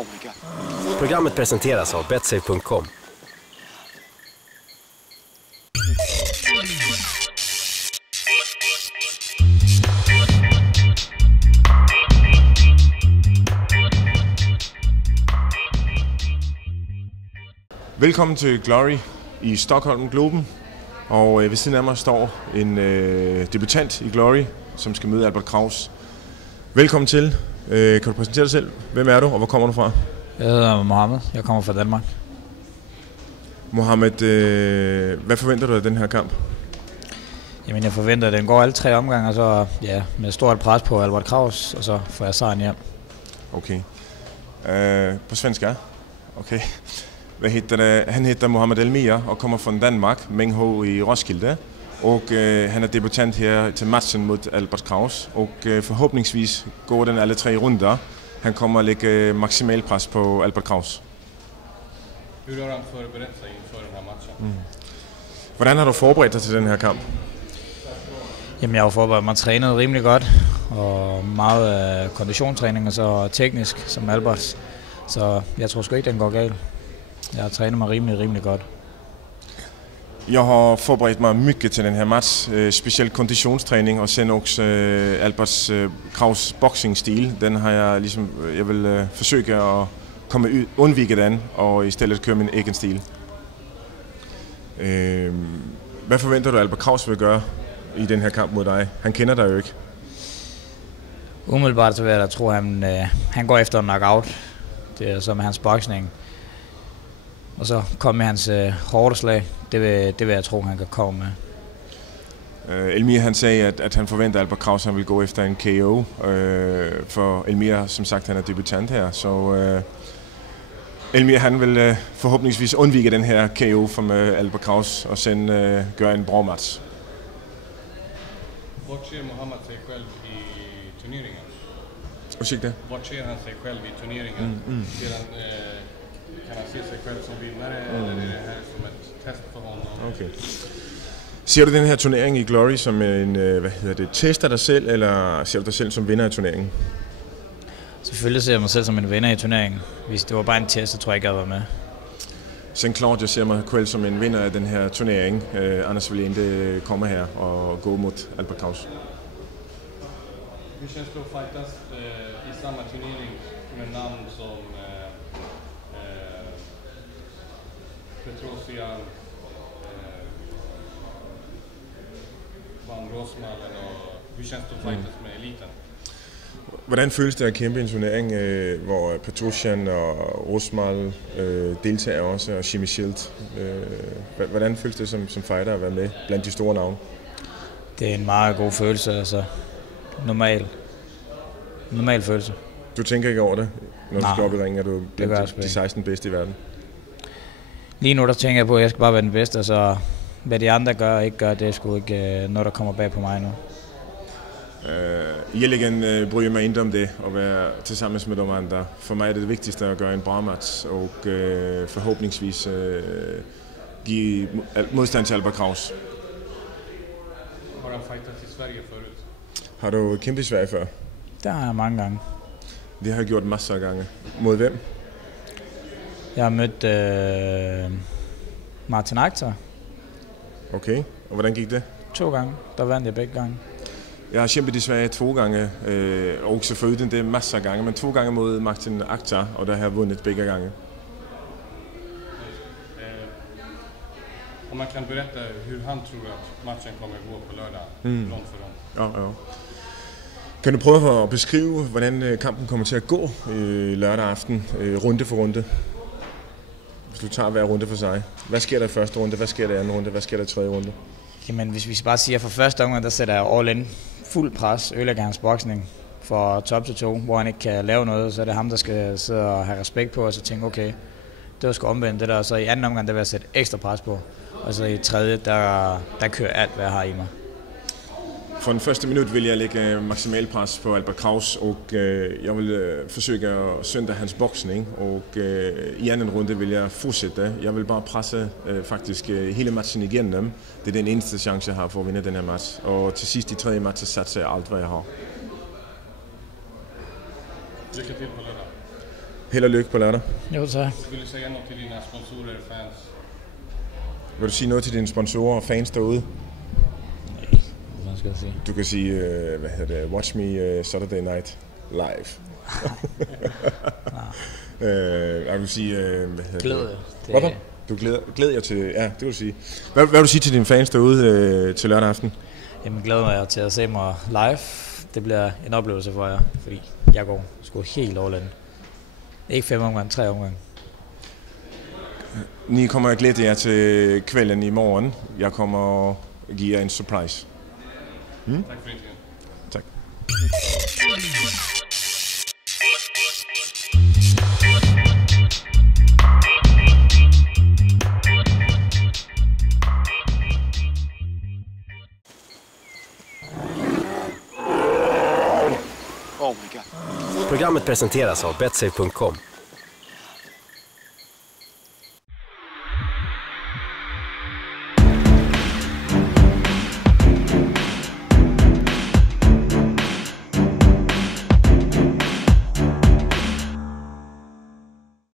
Oh my God. Programmet presenteras av Betsafe.com. Velkommen til Glory i Stockholm Globen, og ved siden af mig står en debutant i Glory, som skal møde Albert Kraus. Velkommen til. Kan du præsentere dig selv? Hvem er du, og hvor kommer du fra? Jeg hedder Mohammed. Jeg kommer fra Danmark. Mohammed, hvad forventer du af den her kamp? Jamen, jeg forventer, at den går alle 3 omgange, og så med stort pres på Albert Kraus, og så får jeg sejren hjem. Okay. På svenska? Okay. Vad heter det? Han heter Mohammed Elmir och kommer från Danmark, Mengho i Roskilde. Och han är debutant här till matchen mot Albert Kraus. Och förhoppningsvis går den alla 3 runder. Han kommer att lägga maximal press på Albert Kraus. Hur har han förberett sig inför den här matchen? Hvordan har du forberedt dig til den her kamp? Jamen, jeg har forberedt mig trænet rimelig godt, og meget konditionstræning og så teknisk som Albert. Så jeg tror sgu ikke, den går galt. Jeg har trænet mig rimelig godt. Jeg har forberedt mig mycket til den her match, specielt konditionstræning og sen også Alberts Kraus boxing-stil. Den har jeg jeg vil forsøge at undvige den og i stedet køre min egen stil. Hvad forventer du Albert Kraus vil gøre i den her kamp mod dig? Han kender dig jo ikke. Umiddelbart så vil jeg da tro, at han går efter en knockout. Det er så med hans boksning. Og så komme med hans hårde slag. Det vil jeg tro, han kan komme med. Elmir han sagde, at han forventer, at Albert Kraus han vil gå efter en KO. For Elmir, som sagt, han er debutant her. Så Elmir han vil forhåbentligvis undvige den her KO for Albert Kraus og sen gøre en bra match. Vart ser Mohammed sig själv i turneringen? Ursäkta? Vart ser han sig själv i turneringen? Kan han se sig själv som vinnare eller är det här som ett test för honom? Okay. Ser du den her turnering i Glory som en test af dig selv, eller ser du dig selv som vinder af turneringen? Selvfølgelig ser jeg mig selv som en vinder i turneringen. Hvis det var bare en test, så tror jeg ikke, jeg var med. Sen klart, jeg ser mig selv som en vinder af den her turnering. Anders vil ikke komme her og gå mod Albert Kraus. Hur känns det att fightas i samma turnering med namn som Petrosyan, Van Rosmalen och hur känns det att fightas med eliten? Hvordan føles det at kæmpe en turnering, hvor Petrosyan og Rosmal deltager også, og Jimmy Schild? Hvordan føles det som fighter at være med blandt de store navne? Det er en meget god følelse, altså normal følelse. Du tænker ikke over det, når du skal op i ringen, er du blandt de 16 bedste i verden? Lige nu der tænker jeg på, at jeg skal bare være den bedste, og så hvad de andre gør og ikke gør, det er sgu ikke noget, der kommer bag på mig nu. Egentligen bryr jeg mig ikke om det, at være sammen med de andre. For mig er det vigtigste at gøre en bra match, og forhåbningsvis give modstand til Albert Kraus. Har han fightats i Sverige förut? Har du kæmpet i Sverige før? Der har jeg mange gange. Det har jeg gjort masser af gange. Mod hvem? Jeg har mødt Martin Akter. Okay, og hvordan gik det? 2 gange. Der vandt jeg begge gange. Jeg har kæmpet i Sverige 2 gange, og selvfølgelig det er masser af gange, men 2 gange mod Martin Akter, og der har jeg vundet begge gange. Om man kan berätta hur han tror att matchen kommer att gå på lördag, långt för dem. Ja. Kan du prøve at beskrive, hvordan kampen kommer til at gå lørdag aften, runde for runde? Hvis du tager hver runde for sig. Hvad sker der i første runde? Hvad sker der i anden runde? Hvad sker der i tredje runde? Jamen, hvis vi bare siger, for første omgang, der sætter jeg all in. Fuld pres, ødelægger hans boksning fra top til to, hvor han ikke kan lave noget, så er det ham, der skal sidde og have respekt på, og så tænke, okay, det var sgu omvendt det der, og så i anden omgang, der vil jeg sætte ekstra pres på, og så i tredje, der kører alt, hvad jeg har i mig. For den første minut vil jeg lægge maksimal pres på Albert Kraus, og jeg vil forsøge at sønde hans boksning, og i anden runde vil jeg fortsætte. Jeg vil bare presse faktisk hele matchen igennem. Det er den eneste chance, jeg har for at vinde den her match. Og til sidst i tredje match, satser jeg alt, hvad jeg har. Lycka till på lördag. Held og lykke på lørdag. Jo, tak. Vill du säga något till dina sponsorer och fans? Vil du sige noget til dine sponsorer og fans derude? Hvad skal jeg sige? Du kan sige, watch me Saturday Night Live. Jeg vil sige, Glæde. Hvorfor? Du glæder jer til, ja, det vil du sige. Hvad vil du sige til dine fans derude til lørdag aften? Jamen, glæder mig til at se mig live. Det bliver en oplevelse for jer, fordi jeg går sgu helt all in. Ikke 5 omgang, 3 omgang. Ni kommer at glæde jer til kvällen i morgen. Jeg kommer at give jer en surprise. Tack för intervjun. Tak. Programmet presenteras av Betsay.com.